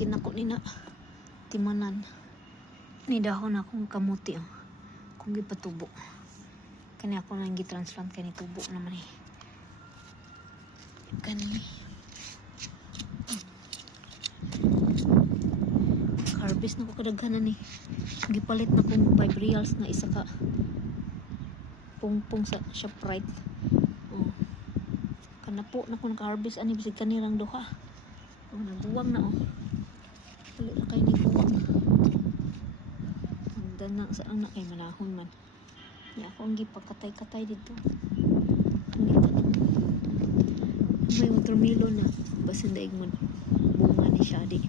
ginako ni na timanan. Ni dahon akong kamuti kung gipatubo. Kani ako nang gitransplant kani tubo naman eh. Kani harvest na ko kadaghanan eh. Gipalit na kong 5 reals na isa ka pungpong sa ShopRite. Kana po na ko naka-harvest ani bisig kanirang duha. Naguwang na dali na kay ni guwang. Hangdan na sa anak kay manahon man. Ni ako ang gipagkatay-katay dito. Ang gitanong. May watermelon na basin daig mo bunga ni siya di.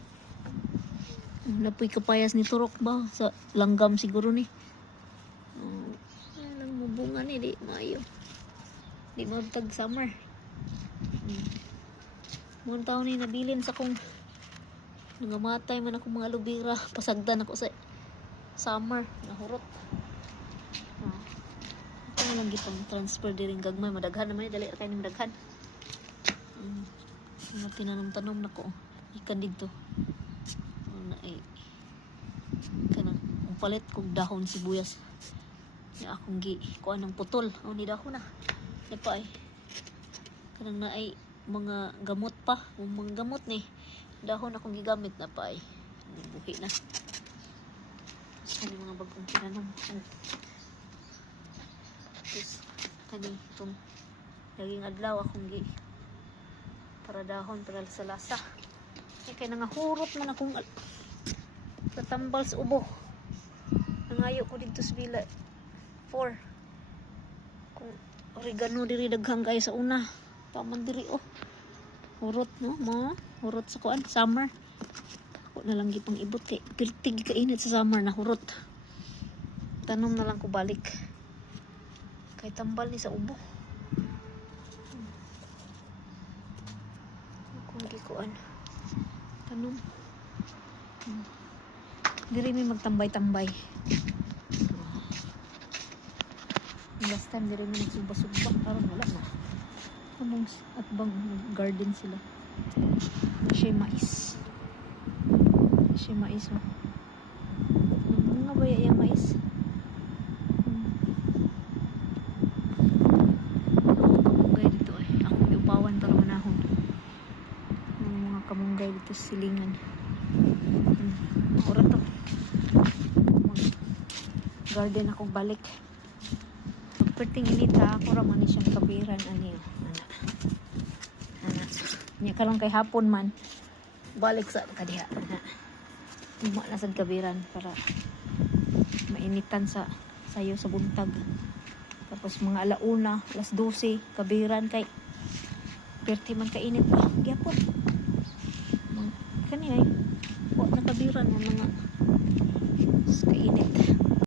Napoy kapayas ni turok ba sa langgam siguro ni. Lang mo bunga ni di maayo. Di magtag summer. Muna taon ni nabilin sa kong nangamatay man ako mga lubira. Pasagdan ako sa summer. Nahurot. Ito na lang gitang transfer di rin gagmay. Madaghan naman dali kayo ng madaghan. Mga tinanong-tanong na ko. Ikan dito. Kanang palit kong dahon sibuyas. Na akong kuha ng putol. Ni dahon na. Napa ay. Kanang na ay mga gamot pa. Mga gamot ni. Dahon akong gigamit na pa ay. Buhi na. So, mga bagong tinanong. Tapos, kani itong naging adlaw akong para dahon, para sa lasa. Kaya nangahurot man akong tatambal sa ubo. Nangayo ko dito sa bila 4. Kung oregano diri daghang kayo sa una. Paman diri hurot no mo hurot sa kuan summer. Ako na lang gipang ibot kay piltig kainit sa summer na hurot. Tanom na lang ko balik. Kay tambal ni sa ubo. Kung gikuan tanom. Diri mi magtambay-tambay. Last time diri mi nagsubas-subak karon wala na. Among at bang garden sila. Siya mais. Siya mais mo. Mga baya yung mais. Kamunggay dito ay. Akong iupawan para manahon. Mga kamunggay dito sa silingan. Oras to. Garden akong balik. Pagperting inita ako raman siyang kabiran ani nya kalong kay hapon man balik sa kadiha na imo na sad kabiran para mainitan sa sayo sa buntag. Tapos mga alauna, alas 12 kabiran kay perti man kainit gyapon. Kani ay wa na kabiran mga kainit.